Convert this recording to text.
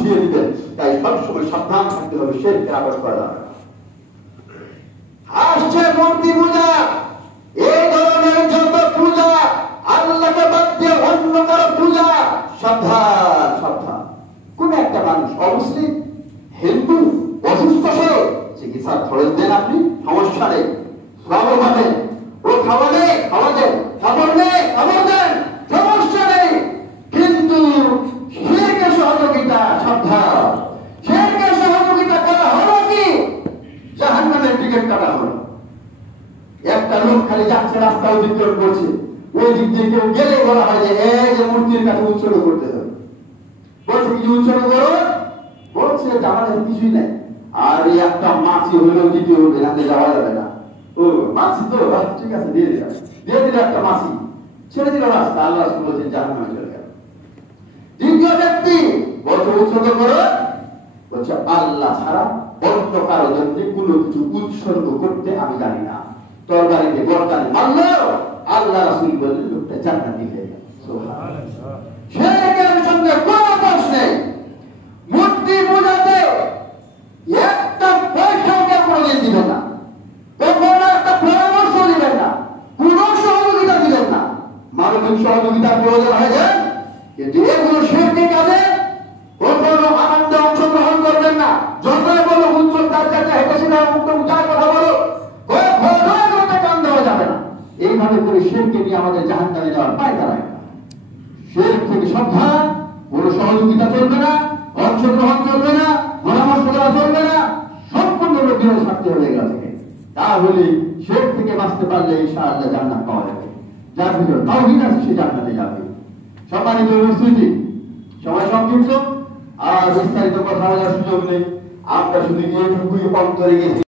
উঠিয়ে দিবেন। তাই সবসময় সাবধান থাকতে হবে, শিরকে আবাদ করা যাবে না। আসছে মূর্তি পূজা, এই ধরনের যত পূজা, আল্লাহকে বাদ দিয়ে অন্য কারো পূজা, সাবধান সাবধান। কোন একটা মানুষ অমুসলিম, হিন্দু, অসুস্থ সে চিকিৎসার খরচ দেন আপনি, সমস্যা নেই, খাবার পাবেন, ও খাওয়া নেই খাওয়া দেন, খাবার নেই খাবার দেন, সমস্যা নেই। কিন্তু শিরকে সহযোগিতা, সাবধান। শিরকে সহযোগিতা করা হলো কি জাহান্নামের টিকিট কাটা হলো। একটা লোক খালি যাচ্ছে, রাস্তা অতিক্রম করছে, ওই দিক দিয়ে কেউ গেলে বলা হয় যে এই যে মূর্তির কাছে উৎসর্গ করতে হবে। বলছে কি উৎসর্গ করো? বলছে যাওয়া যাবে কিছুই নাই। আর এই একটা মাছি হইলেও দ্বিতীয় এখানে যাওয়া যাবে না। ও মাছি তো ঠিক আছে, দিয়ে দিলাম, দিয়ে দিলে একটা মাছি ছেড়ে দিল রাস্তা, আল্লাহ বলছেন জাহান্নামে চলে গেল। দ্বিতীয় ব্যক্তি বলছে উৎসর্গ করো, বলছে আল্লাহ ছাড়া অন্য কারো জন্য কোনো কিছু উৎসর্গ করতে আমি জানি না। তরবারিতে গর্দানে মারলেও আল্লাহ রাসূল বললেন লোকটা জান্নাতি হয়ে গেল। সুবহানাল্লাহ। শিরকের সঙ্গে কোনো দোষ নেই। মূর্তি পূজাতে একটা পয়সাও কোনোদিন দিবেন না, কোনো একটা পরামর্শ দিবেন না, কোনো সহযোগিতা দিবেন না। মানবিক সহযোগিতার প্রয়োজন হয়ে যায়, কিন্তু এগুলো শিরকি কাজে কখনো আনন্দে অংশগ্রহণ করবেন না। যতই বলো উজ্জ্বল তার কাছে হেঁটেছি না, মুক্ত উঁচায় কথা বলো, কান দেওয়া যাবে না। এইভাবে করে শিরকে নিয়ে আমাদের জাহান্নামে যাওয়ার পায় দাঁড়ায় না। শিরক থেকে সাবধান, কোনো সহযোগিতা চলবে না, অংশগ্রহণ চলবে না, পরামর্শ দেওয়া চলবে না, সম্পূর্ণরূপে বিরত থাকতে হবে এগুলো থেকে। তাহলে শিরক থেকে বাঁচতে পারলে ইনশাআল্লাহ জান্নাত পাওয়া যাবে। যার ভিতরে তাওহীদ আছে সে জান্নাতে যাবে। সম্মানিত উপস্থিতি, সময় সংক্ষিপ্ত, আর বিস্তারিত কথা বলার সুযোগ নেই। আমরা শুধু এইটুকুই অন্তরে গেছি।